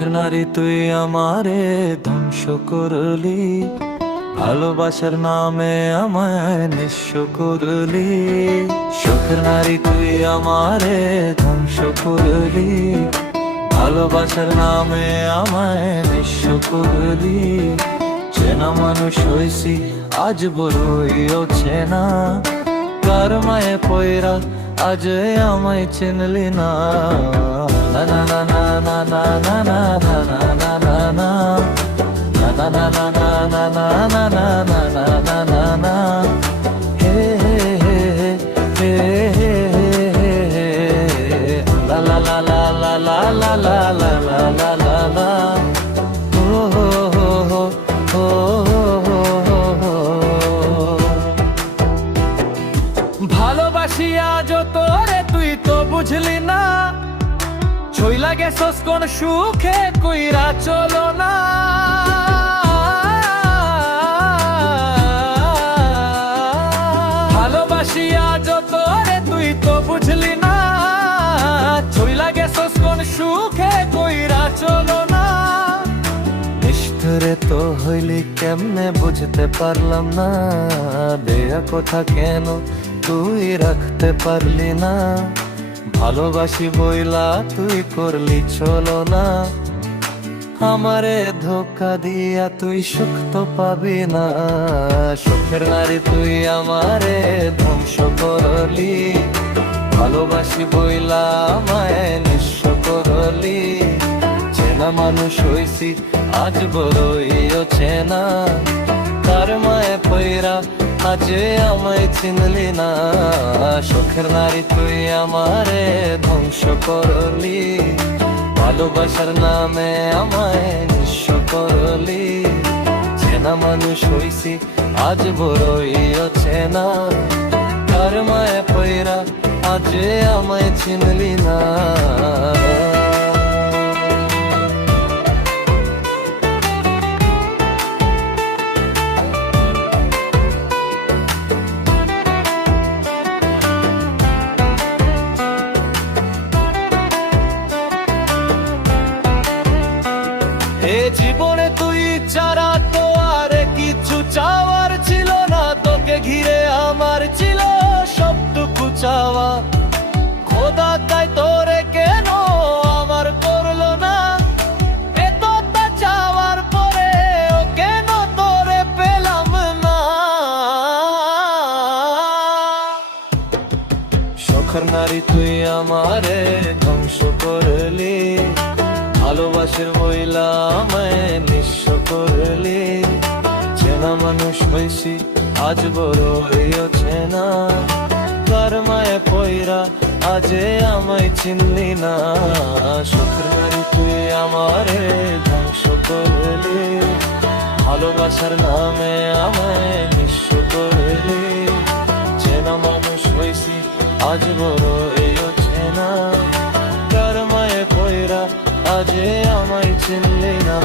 সুখের নারী তুই আমারে ধ্বংস করলি, ভালোবাসার নামে আমায় নিঃস্ব করলি। সুখের নারী তুই আমারে ধ্বংস করলি, ভালোবাসার নামে আমায় নিঃস্ব করলি। চেনা মানুষ হইছি আজ বড়ই অচেনা, কার মায়ে পয়রা আজ আমায় চিনলি না। না না না না না না না না না না না না na na na na na na na na na na na na na hey hey hey hey la la la la la la la la la la la la la oh oh oh ভালোবাসি আজ তোরে তুই তো বুঝলি না, ছই লাগে sauce কোন সুখে কইরা চলো না। ভালোবাসি আজ তোরে তুই তো বুঝলি না, ছই লাগে সস কোন সুখে কইরা চলো না। নিষ্ঠুরে তো হইলি কেমনে বুঝতে পারলাম না, দেয়া কথা কেন তুই রাখতে পারলি না। ভালোবাসি বইলা তুই করলি চলো না, আমারে ধোকা দিয়া তুই সুখ তো পাবি না। সুখের নারী তুই আমারে ধ্বংস করলি, ভালোবাসি বইলা আমায় নিঃস্ব করলি। চেনা মানুষ হইছি আজ বড়ই অচেনা, কার মায়ে পয়রা আজ আমায় চিনলি না। সুখের নারী তুই আমারে ধ্বংস করলি, ভালোবাসার নামে আমায় নিঃস্ব করলি। চেনা মানুষ হইছি আজ বড়ই অচেনা, কার মায়ে পয়রা আজ আমায় চিনলি না। এ জীবনে তুই ছাড়া তো আর কিছু চাওয়ার ছিল না, তোকে ঘিরে আমার ছিল সবটুকু চাওয়া। খোদা তাই তোরে কেন আমার করলো না, এতটা চাওয়ার পরে ও কেন তোরে পেলাম না। সুখের নারী তুই আমারে ধ্বংস করলি, ভালোবাসার বইলা আমায় নিঃস্ব করলি। চেনা মানুষ হইছি আজ বড়ই অচেনা, কার মায়ে পয়রা আজ আমায় চিনলি না। সুখের নারী তুই আমারে ধ্বংস করলি, ভালোবাসার নামে আমায় নিঃস্ব করলি। চেনা মানুষ হইছি আজ বড়ই অচেনা, কার মায়ে পয়রা আজ আমায় চিনলি না।